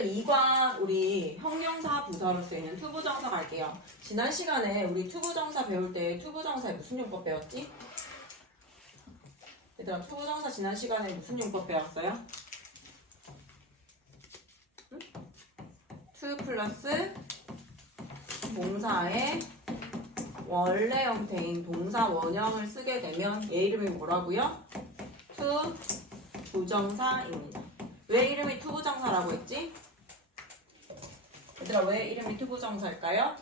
오늘 2관 우리 형용사 부사로 쓰이는 투부정사 갈게요. 지난 시간에 우리 투부정사 배울 때 투부정사에 무슨 용법 배웠지? 얘들아, 투부정사 지난 시간에 무슨 용법 배웠어요? 응? to 플러스 동사의 원래 형태인 동사 원형을 쓰게 되면 얘 이름이 뭐라고요? to 부정사입니다. 왜 이름이 투부정사라고 했지? 얘들아, 왜 이름이 투부정사일까요?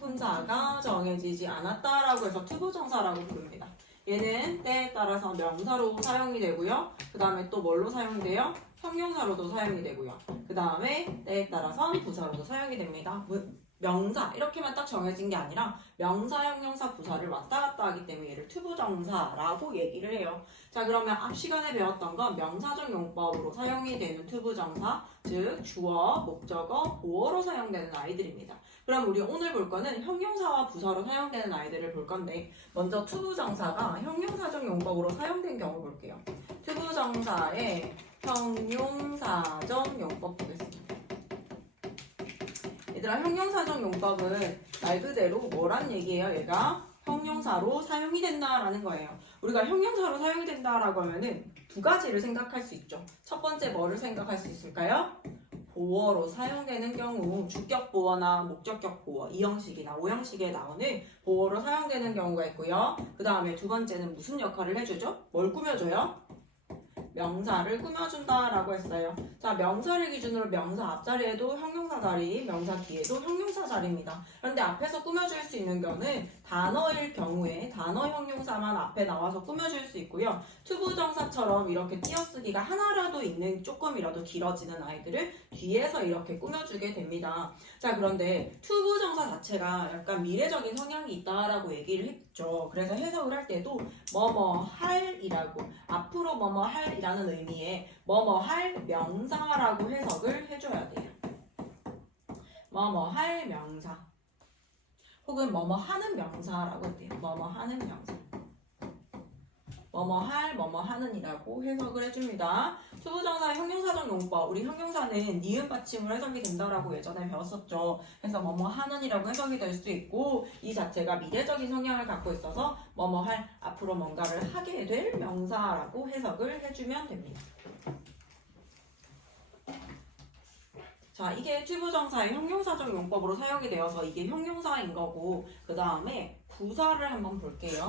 분사가 정해지지 않았다라고 해서 투부정사라고 부릅니다. 얘는 때에 따라서 명사로 사용이 되고요. 그 다음에 또 뭘로 사용이 돼요? 형용사로도 사용이 되고요. 그 다음에 때에 따라서 부사로도 사용이 됩니다. 명사 이렇게만 딱 정해진 게 아니라 명사, 형용사, 부사를 왔다 갔다 하기 때문에 얘를 투부정사라고 얘기를 해요. 자, 그러면 앞 시간에 배웠던 건 명사적 용법으로 사용이 되는 투부정사, 즉 주어, 목적어, 보어로 사용되는 아이들입니다. 그럼 우리 오늘 볼 거는 형용사와 부사로 사용되는 아이들을 볼 건데, 먼저 투부정사가 형용사적 용법으로 사용된 경우 볼게요. 투부정사의 형용사적 용법 보겠습니다. 얘들아, 형용사적 용법은 말 그대로 뭐란 얘기예요? 얘가 형용사로 사용이 된다라는 거예요. 우리가 형용사로 사용이 된다라고 하면은 두 가지를 생각할 수 있죠. 첫 번째 뭐를 생각할 수 있을까요? 보어로 사용되는 경우, 주격 보어나 목적격 보어, 2형식이나 5형식에 나오는 보어로 사용되는 경우가 있고요. 그 다음에 두 번째는 무슨 역할을 해주죠? 뭘 꾸며줘요? 명사를 꾸며준다라고 했어요. 자, 명사를 기준으로 명사 앞자리에도 형용사 자리, 명사 뒤에도 형용사 자리입니다. 그런데 앞에서 꾸며줄 수 있는 거는 단어일 경우에 단어 형용사만 앞에 나와서 꾸며줄 수 있고요. 투부정사처럼 이렇게 띄어쓰기가 하나라도 있는, 조금이라도 길어지는 아이들을 뒤에서 이렇게 꾸며주게 됩니다. 자, 그런데 투부정사 자체가 약간 미래적인 성향이 있다라고 얘기를 했죠. 그래서 해석을 할 때도 뭐뭐 할이라고, 앞으로 뭐뭐 할이라는 의미의 뭐뭐 할 명사라고 해석을 해줘야 돼요. 뭐뭐 할 명사 혹은 뭐뭐 하는 명사라고 해요. 뭐뭐 하는 명사, 뭐뭐 할, 뭐뭐 하는이라고 해석을 해줍니다. 투부정사의 형용사적 용법, 우리 형용사는 니은 받침으로 해석이 된다라고 예전에 배웠었죠. 그래서 뭐뭐 하는이라고 해석이 될 수 있고, 이 자체가 미래적인 성향을 갖고 있어서 뭐뭐 할, 앞으로 뭔가를 하게 될 명사라고 해석을 해주면 됩니다. 자, 이게 투부정사의 형용사적 용법으로 사용이 되어서 이게 형용사인 거고, 그 다음에 부사를 한번 볼게요.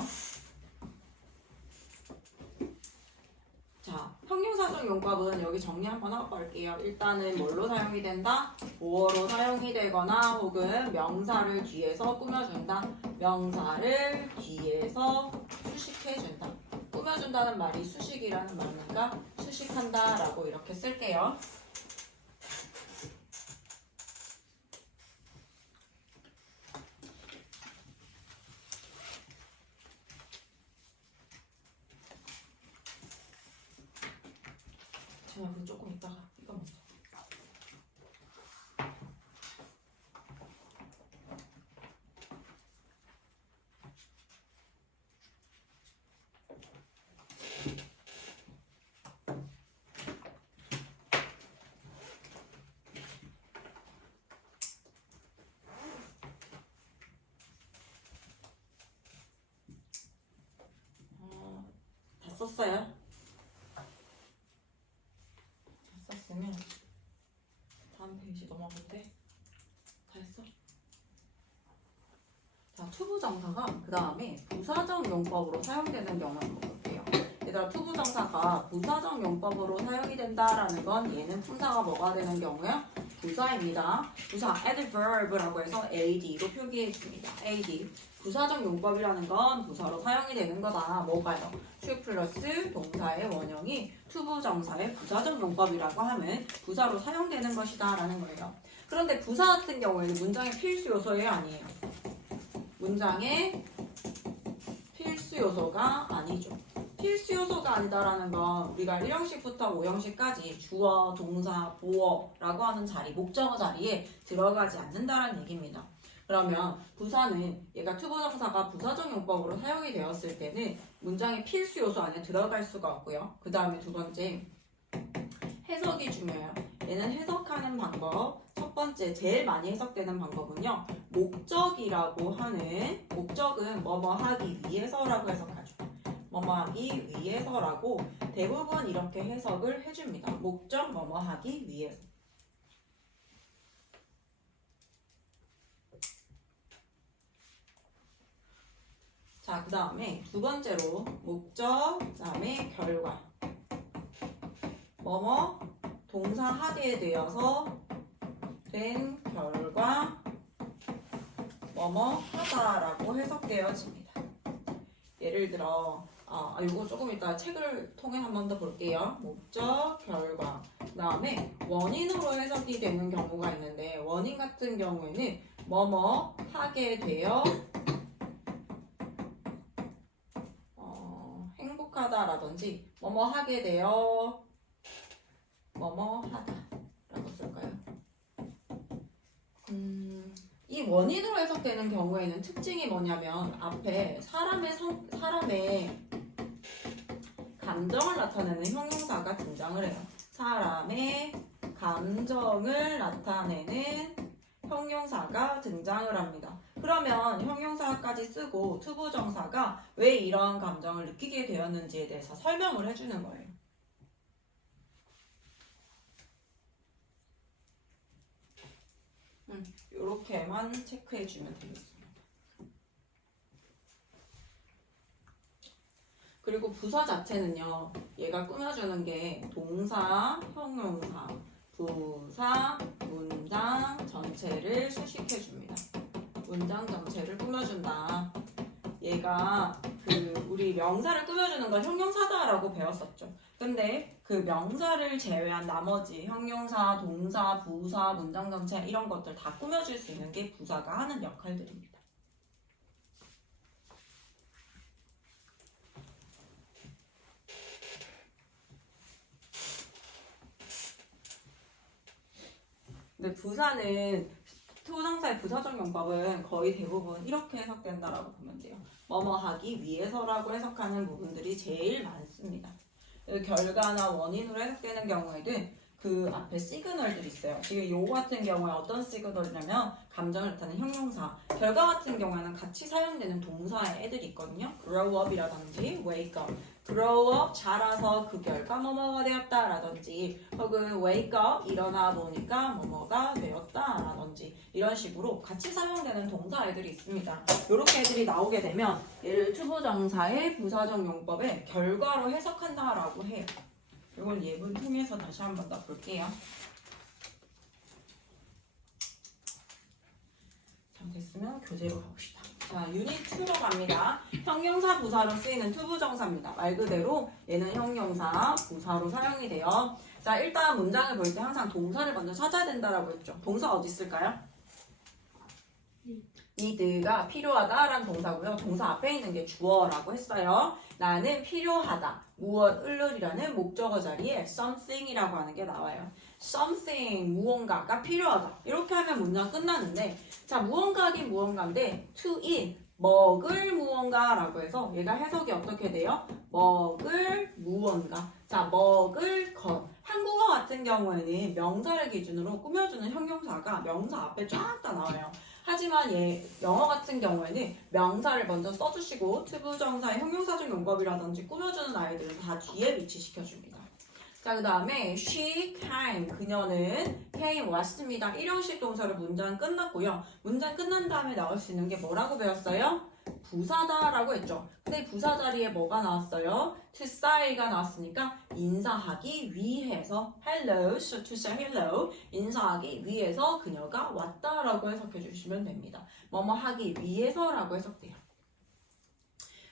자, 형용사적 용법은 여기 정리 한번 하고 갈게요. 일단은 뭘로 사용이 된다? 보어로 사용이 되거나 혹은 명사를 뒤에서 꾸며준다. 명사를 뒤에서 수식해준다. 꾸며준다는 말이 수식이라는 말이니까 수식한다 라고 이렇게 쓸게요. 제가 그 조금 있다가 이거 먼저. 다 썼어요? 썼으면 다음 페이지 넘어볼게. 다 했어? 자, 투부정사가 그 다음에 부사적 용법으로 사용되는 경우 한번 볼게요. 얘들아, 투부정사가 부사적 용법으로 사용이 된다라는 건 얘는 품사가 뭐가 되는 경우요? 부사입니다. 부사, adverb라고 해서 ad로 표기해 줍니다. ad. 부사적 용법이라는 건 부사로 사용이 되는 거다. 뭐가요? to 플러스 동사의 원형이 투부정사의 부사적 용법이라고 하면 부사로 사용되는 것이다 라는 거예요. 그런데 부사 같은 경우에는 문장의 필수 요소예요, 아니에요? 문장의 필수 요소가 아니죠. 필수 요소가 아니다라는 건 우리가 1형식부터 5형식까지 주어, 동사, 보어라고 하는 자리, 목적어 자리에 들어가지 않는다라는 얘기입니다. 그러면 부사는 얘가 투부정사가 부사적 용법으로 사용이 되었을 때는 문장의 필수 요소 안에 들어갈 수가 없고요. 그 다음에 두 번째, 해석이 중요해요. 얘는 해석하는 방법. 첫 번째, 제일 많이 해석되는 방법은요. 목적이라고 하는, 목적은 뭐뭐 하기 위해서라고 해석하죠. 뭐뭐 하기 위해서라고 대부분 이렇게 해석을 해줍니다. 목적 뭐뭐 하기 위해서. 자, 그 다음에 두 번째로 목적, 그 다음에 결과. 뭐뭐 동사 하게 되어서 된 결과 뭐뭐 하다라고 해석되어집니다. 예를 들어 이거 조금 이따 책을 통해 한 번 더 볼게요. 목적, 결과. 그 다음에 원인으로 해석이 되는 경우가 있는데 원인 같은 경우에는 뭐뭐 하게 되어 행복하다라든지 뭐뭐 하게 되어 뭐뭐 하다라고 쓸까요? 이 원인으로 해석되는 경우에는 특징이 뭐냐면 앞에 사람의 감정을 나타내는 형용사가 등장을 해요. 사람의 감정을 나타내는 형용사가 등장을 합니다. 그러면 형용사까지 쓰고 투부정사가 왜 이러한 감정을 느끼게 되었는지에 대해서 설명을 해주는 거예요. 이렇게만 체크해주면 되겠습니다. 그리고 부사 자체는요, 얘가 꾸며주는 게 동사, 형용사, 부사, 문장 전체를 수식해줍니다. 문장 전체를 꾸며준다. 얘가 우리 명사를 꾸며주는 건 형용사다라고 배웠었죠. 근데 그 명사를 제외한 나머지 형용사, 동사, 부사, 문장 전체 이런 것들 다 꾸며줄 수 있는 게 부사가 하는 역할들입니다. 근데 부사는 투부정사의 부사적 용법은 거의 대부분 이렇게 해석된다라고 보면 돼요. 뭐뭐 하기 위해서라고 해석하는 부분들이 제일 많습니다. 결과나 원인으로 해석되는 경우에는 그 앞에 시그널들이 있어요. 지금 요거 같은 경우에 어떤 시그널이냐면 감정을 나타내는 형용사. 결과 같은 경우에는 같이 사용되는 동사의 애들이 있거든요. grow up이라든지 wake up. grow up, 자라서 그 결과 뭐뭐가 되었다 라든지 혹은 wake up, 일어나 보니까 뭐뭐가 되었다 라든지 이런 식으로 같이 사용되는 동사 애들이 있습니다. 이렇게 애들이 나오게 되면 얘를 투부정사의 부사적 용법의 결과로 해석한다 라고 해요. 이걸 예문 통해서 다시 한 번 더 볼게요. 됐으면 교재로 가봅시다. 자, 유닛 2로 갑니다. 형용사 부사로 쓰이는 투부정사입니다. 말 그대로 얘는 형용사 부사로 사용이 돼요. 자, 일단 문장을 볼 때 항상 동사를 먼저 찾아야 된다라고 했죠. 동사 어디 있을까요? need가 필요하다라는 동사고요. 동사 앞에 있는 게 주어라고 했어요. 나는 필요하다. 무엇을이라는 목적어 자리에 something이라고 하는 게 나와요. something, 무언가가 필요하다. 이렇게 하면 문장 끝나는데 자, 무언가긴 무언가인데 to eat, 먹을 무언가라고 해서 얘가 해석이 어떻게 돼요? 먹을 무언가. 자, 먹을 것. 한국어 같은 경우에는 명사를 기준으로 꾸며주는 형용사가 명사 앞에 쫙 다 나와요. 하지만 영어 같은 경우에는 명사를 먼저 써주시고 투부정사의 형용사적 용법이라든지 꾸며주는 아이들은 다 뒤에 위치시켜줍니다. 자, 그 다음에 she came, 그녀는 came 왔습니다. 일형식 동사로 문장 끝났고요. 문장 끝난 다음에 나올 수 있는 게 뭐라고 배웠어요? 부사다라고 했죠. 근데 부사 자리에 뭐가 나왔어요? to say가 나왔으니까 인사하기 위해서 hello, so to say hello, 인사하기 위해서 그녀가 왔다라고 해석해 주시면 됩니다. 뭐뭐 하기 위해서라고 해석돼요.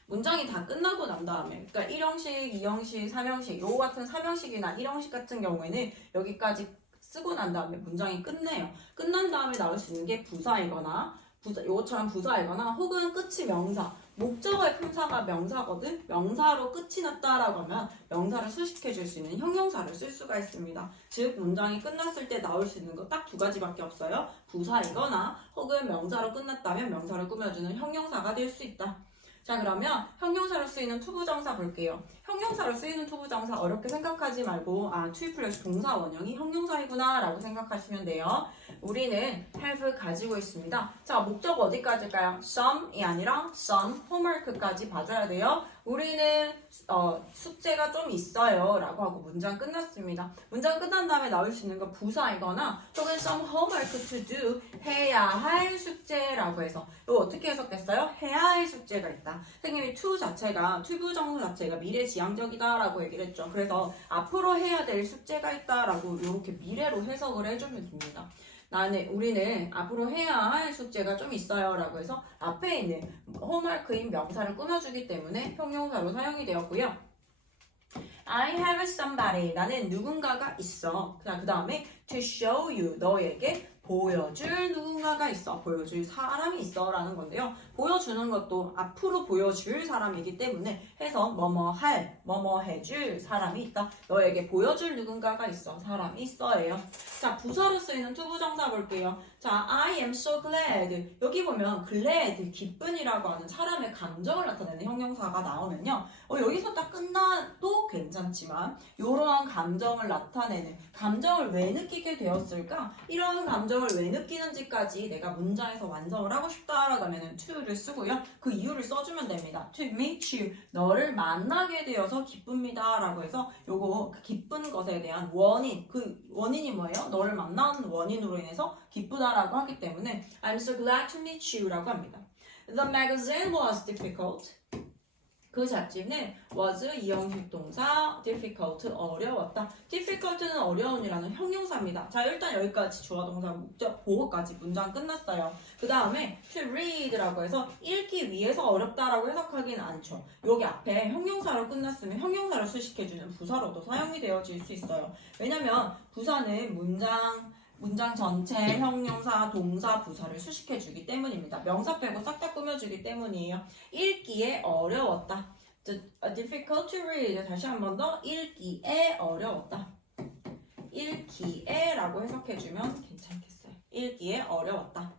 문장이 다 끝나고 난 다음에 그러니까 1형식, 2형식, 3형식 요거 같은 3형식이나 1형식 같은 경우에는 여기까지 쓰고 난 다음에 문장이 끝내요. 끝난 다음에 나올 수 있는 게 부사이거나 요것처럼 부사이거나 혹은 끝이 명사. 목적어의 품사가 명사거든. 명사로 끝이 났다라고 하면 명사를 수식해 줄 수 있는 형용사를 쓸 수가 있습니다. 즉 문장이 끝났을 때 나올 수 있는 거 딱 두 가지밖에 없어요. 부사이거나 혹은 명사로 끝났다면 명사를 꾸며주는 형용사가 될 수 있다. 자, 그러면 형용사로 쓰이는 투부정사 볼게요. 형용사로 쓰이는 투부정사 어렵게 생각하지 말고 2 플러스 동사 원형이 형용사이구나 라고 생각하시면 돼요. 우리는 have 가지고 있습니다. 자, 목적 어디까지일까요? some이 아니라 some homework까지 봐줘야 돼요. 우리는 숙제가 좀 있어요 라고 하고 문장 끝났습니다. 문장 끝난 다음에 나올 수 있는 건 부사이거나 혹은 some homework to do 해야 할 숙제라고 해서 이거 어떻게 해석됐어요? 해야 할 숙제가 있다. 선생님이 to 자체가 투부정사 자체가 미래지향적이다 라고 얘기를 했죠. 그래서 앞으로 해야 될 숙제가 있다 라고 이렇게 미래로 해석을 해주면 됩니다. 우리는 앞으로 해야 할 숙제가 좀 있어요 라고 해서 앞에 있는 홈워크인 명사를 꾸며주기 때문에 형용사로 사용이 되었고요. I have somebody. 나는 누군가가 있어. 그 다음에 to show you. 너에게 보여줄 누군가가 있어. 보여줄 사람이 있어 라는 건데요. 보여주는 것도 앞으로 보여줄 사람이기 때문에 해서 뭐뭐 할, 뭐뭐 해줄 사람이 있다. 너에게 보여줄 누군가가 있어. 사람이 있어예요. 자, 부사로 쓰이는 투부정사 볼게요. 자, I am so glad. 여기 보면 glad, 기쁜이라고 하는 사람의 감정을 나타내는 형용사가 나오면요. 여기서 딱 끝나도 괜찮지만 이러한 감정을 나타내는 감정을 왜 느끼게 되었을까? 이러한 감정을 왜 느끼는지까지 내가 문장에서 완성을 하고 싶다라고 하면 to를 쓰고요. 그 이유를 써주면 됩니다. To meet you. 너를 만나게 되어서 기쁩니다. 라고 해서 요거 기쁜 것에 대한 원인. 그 원인이 뭐예요? 너를 만난 원인으로 인해서 기쁘다라고 하기 때문에 I'm so glad to meet you 라고 합니다. The magazine was difficult. 그 잡지는 was 이형식 동사 difficult 어려웠다. difficult는 어려운이라는 형용사입니다. 자, 일단 여기까지 주어 동사 목적 보호까지 문장 끝났어요. 그 다음에 to read라고 해서 읽기 위해서 어렵다라고 해석하기는 않죠. 여기 앞에 형용사로 끝났으면 형용사를 수식해주는 부사로도 사용이 되어질 수 있어요. 왜냐면 부사는 문장 전체, 형용사, 동사, 부사를 수식해주기 때문입니다. 명사 빼고 싹 다 꾸며주기 때문이에요. 읽기에 어려웠다. difficult to read. 다시 한 번 더 읽기에 어려웠다. 읽기에 라고 해석해주면 괜찮겠어요. 읽기에 어려웠다.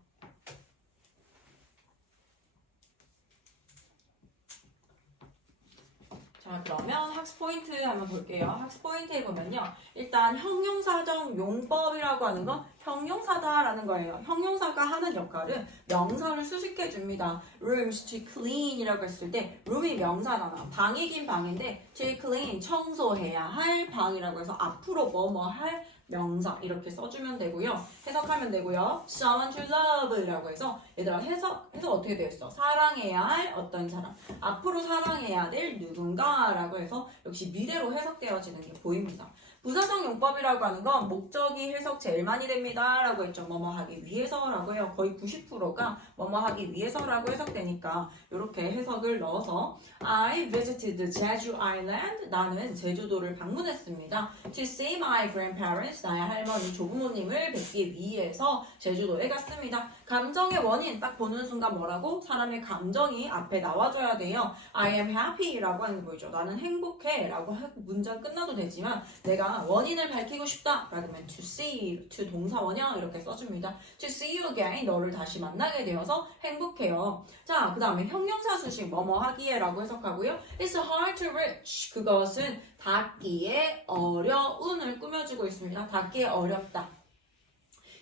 자, 그러면 학습 포인트 한번 볼게요. 학습 포인트에 보면요. 일단 형용사적 용법이라고 하는 건 형용사다라는 거예요. 형용사가 하는 역할은 명사를 수식해줍니다. rooms to clean 이라고 했을 때 room이 명사잖아. 방이긴 방인데 to clean 청소해야 할 방이라고 해서 앞으로 뭐뭐 할 명사 이렇게 써주면 되고요. 해석하면 되고요. someone to love 이라고 해서 얘들아 해석 어떻게 되었어? 사랑해야 할 어떤 사람. 앞으로 사랑해야 될 누군가 라고 해서 역시 미래로 해석되어지는 게 보입니다. 부사적 용법이라고 하는 건 목적이 해석 제일 많이 됩니다 라고 했죠. 뭐뭐 하기 위해서라고 해요. 거의 90%가 뭐뭐 하기 위해서라고 해석되니까 이렇게 해석을 넣어서 I visited Jeju Island. 나는 제주도를 방문했습니다. To see my grandparents. 나의 할머니 조부모님을 뵙기 위해서 제주도에 갔습니다. 감정의 원인 딱 보는 순간 뭐라고? 사람의 감정이 앞에 나와줘야 돼요. I am happy 라고 하는 거 보이죠. 나는 행복해 라고 하고 문장 끝나도 되지만 내가 원인을 밝히고 싶다 라고 하면 to see, to 동사 원형 이렇게 써줍니다. To see you again. 너를 다시 만나게 되어서 행복해요. 자, 그 다음에 형용사 수식 뭐뭐 하기에 라고 해석하고요. It's hard to reach. 그것은 닿기에 어려운을 꾸며주고 있습니다. 닿기에 어렵다.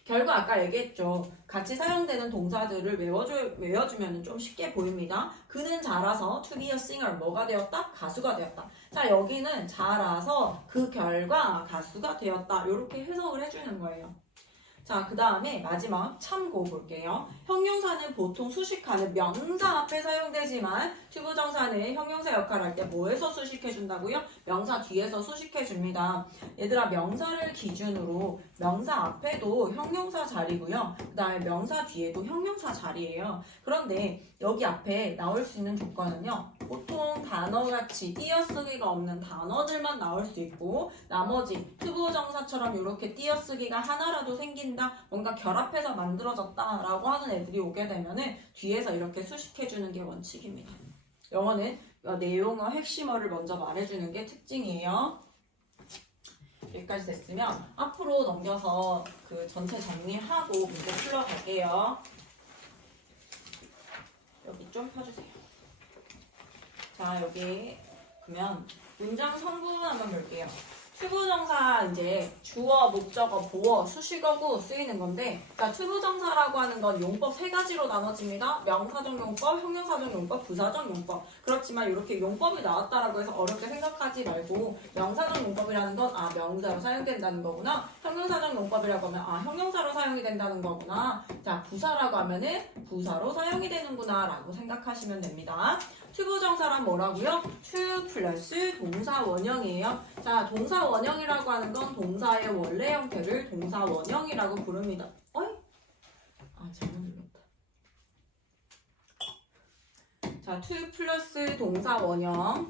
결국 아까 얘기했죠. 같이 사용되는 동사들을 외워주면 좀 쉽게 보입니다. 그는 자라서 to be a singer 뭐가 되었다? 가수가 되었다. 자, 여기는 자라서 그 결과 가수가 되었다. 이렇게 해석을 해주는 거예요. 자, 그 다음에 마지막 참고 볼게요. 형용사는 보통 수식하는 명사 앞에 사용되지만 투부정사는 형용사 역할을 할 때 뭐에서 수식해준다고요? 명사 뒤에서 수식해줍니다. 얘들아, 명사를 기준으로 명사 앞에도 형용사 자리고요. 그 다음에 명사 뒤에도 형용사 자리예요. 그런데 여기 앞에 나올 수 있는 조건은요. 보통 단어같이 띄어쓰기가 없는 단어들만 나올 수 있고 나머지 투부정사처럼 이렇게 띄어쓰기가 하나라도 생긴다, 뭔가 결합해서 만들어졌다 라고 하는 애들이 오게 되면은 뒤에서 이렇게 수식해주는 게 원칙입니다. 영어는 내용어 핵심어를 먼저 말해주는 게 특징이에요. 여기까지 됐으면 앞으로 넘겨서 그 전체 정리하고 문제 풀러 갈게요. 여기 좀 펴주세요. 자, 여기 그러면 문장 성분 한번 볼게요. 투부정사 이제 주어, 목적어, 보어, 수식어구 쓰이는 건데, 자, 투부정사라고 하는 건 용법 세 가지로 나눠집니다. 명사적 용법, 형용사적 용법, 부사적 용법. 그렇지만 이렇게 용법이 나왔다라고 해서 어렵게 생각하지 말고 명사적 용법이라는 건 명사로 사용된다는 거구나. 형용사적 용법이라고 하면 형용사로 사용이 된다는 거구나. 자, 부사라고 하면은 부사로 사용이 되는구나라고 생각하시면 됩니다. 투부정사란 뭐라고요? 투 플러스 동사 원형이에요. 자, 동사 원형이라고 하는 건 동사의 원래 형태를 동사 원형이라고 부릅니다. 어이? 잘못 눌렀다. 자, 투 플러스 동사 원형.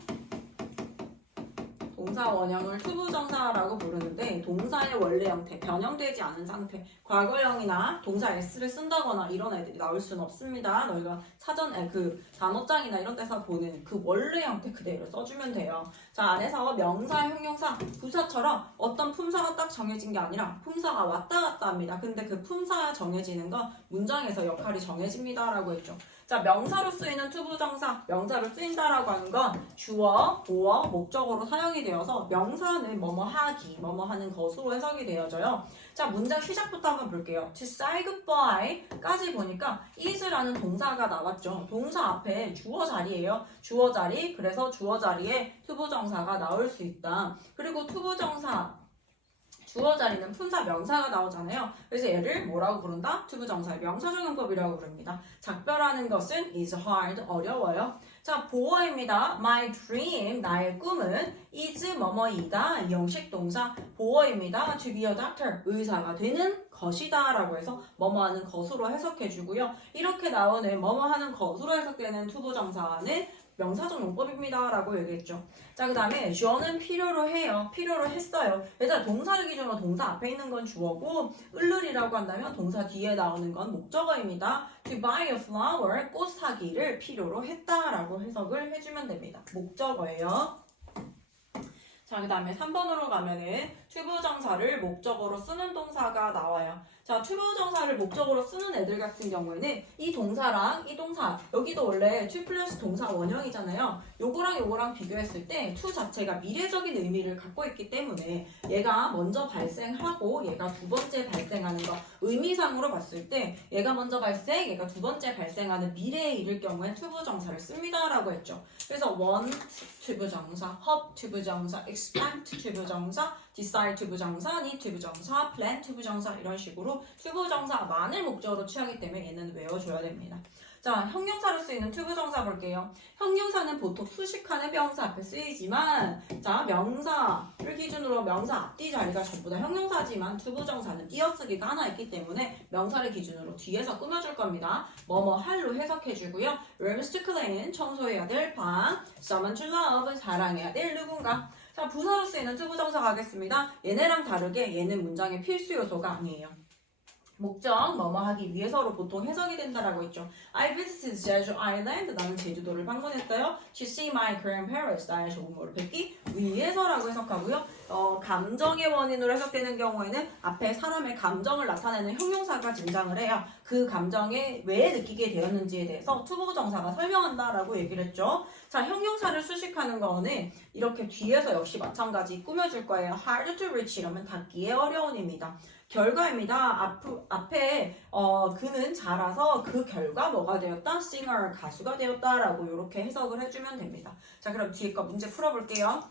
동사 원형을 투부정사라고 부르는데 동사의 원래 형태, 변형되지 않은 상태, 과거형이나 동사 s를 쓴다거나 이런 애들이 나올 수는 없습니다. 너희가 사전 그 단어장이나 이런 데서 보는 그 원래 형태 그대로 써주면 돼요. 자, 안에서 명사, 형용사, 부사처럼 어떤 품사가 딱 정해진 게 아니라 품사가 왔다 갔다 합니다. 근데 그 품사가 정해지는 건 문장에서 역할이 정해집니다라고 했죠. 자, 명사로 쓰이는 투부정사, 명사로 쓰인다라고 하는 건 주어, 보어, 목적어로 사용이 되어서 명사는 뭐뭐 하기, 뭐뭐 하는 것으로 해석이 되어져요. 자, 문장 시작부터 한번 볼게요. To say goodbye까지 보니까 is라는 동사가 나왔죠. 동사 앞에 주어 자리예요. 주어 자리, 그래서 주어 자리에 투부정사가 나올 수 있다. 그리고 투부정사 주어 자리는 품사 명사가 나오잖아요. 그래서 얘를 뭐라고 부른다? 투부정사의 명사적 용법이라고 부릅니다. 작별하는 것은 is hard, 어려워요. 자, 보어입니다. My dream, 나의 꿈은 is 뭐뭐이다. 영식 동사 보어입니다. To be a doctor, 의사가 되는 것이다 라고 해서 뭐뭐 하는 것으로 해석해주고요. 이렇게 나오는 뭐뭐 하는 것으로 해석되는 투부정사는 명사적 용법입니다 라고 얘기했죠. 자, 그 다음에 주어는 필요로 해요. 필요로 했어요. 얘들아, 동사를 기준으로 동사 앞에 있는 건 주어고 을을이라고 한다면 동사 뒤에 나오는 건 목적어입니다. To buy a flower, 꽃 사기를 필요로 했다라고 해석을 해주면 됩니다. 목적어예요. 자, 그 다음에 3번으로 가면은 투부정사를 목적어로 쓰는 동사가 나와요. 자, 투부정사를 목적어로 쓰는 애들 같은 경우에는 이 동사랑 이 동사, 여기도 원래 투 플러스 동사 원형이잖아요. 요거랑 비교했을 때 투 자체가 미래적인 의미를 갖고 있기 때문에 얘가 먼저 발생하고 얘가 두 번째 발생하는 거 의미상으로 봤을 때 얘가 먼저 발생, 얘가 두 번째 발생하는 미래에 이를 경우에 투부정사를 씁니다 라고 했죠. 그래서 want 투부정사, hope 투부정사, expect 투부정사, decide 투부정사, need 투부정사, plan 투부정사 이런 식으로 투부정사만을 목적으로 취하기 때문에 얘는 외워줘야 됩니다. 자, 형용사로 쓰이는 투부정사 볼게요. 형용사는 보통 수식하는 명사 앞에 쓰이지만 자, 명사를 기준으로 명사 앞뒤 자리가 전부 다 형용사지만 투부정사는 띄어쓰기가 하나 있기 때문에 명사를 기준으로 뒤에서 꾸며줄 겁니다. 뭐뭐 할로 해석해주고요. rooms to clean, 청소해야 될 방, someone to love, 사랑해야 될 누군가. 자, 부사로 쓰이는 투부정사 가겠습니다. 얘네랑 다르게 얘는 문장의 필수 요소가 아니에요. 목적, 뭐뭐 하기 위해서로 보통 해석이 된다라고 했죠. I visited Jeju Island. 나는 제주도를 방문했어요. To see my grandparents. 나의 조부모를 뵙기 위해서라고 해석하고요. 감정의 원인으로 해석되는 경우에는 앞에 사람의 감정을 나타내는 형용사가 등장을 해요. 그 감정에 왜 느끼게 되었는지에 대해서 투부정사가 설명한다라고 얘기를 했죠. 자, 형용사를 수식하는 거는 이렇게 뒤에서 역시 마찬가지 꾸며줄 거예요. Hard to reach 이러면 닿기에 어려운입니다. 결과입니다. 앞에 그는 자라서 그 결과 뭐가 되었다? singer, 가수가 되었다라고 이렇게 해석을 해주면 됩니다. 자, 그럼 뒤에 거 문제 풀어볼게요.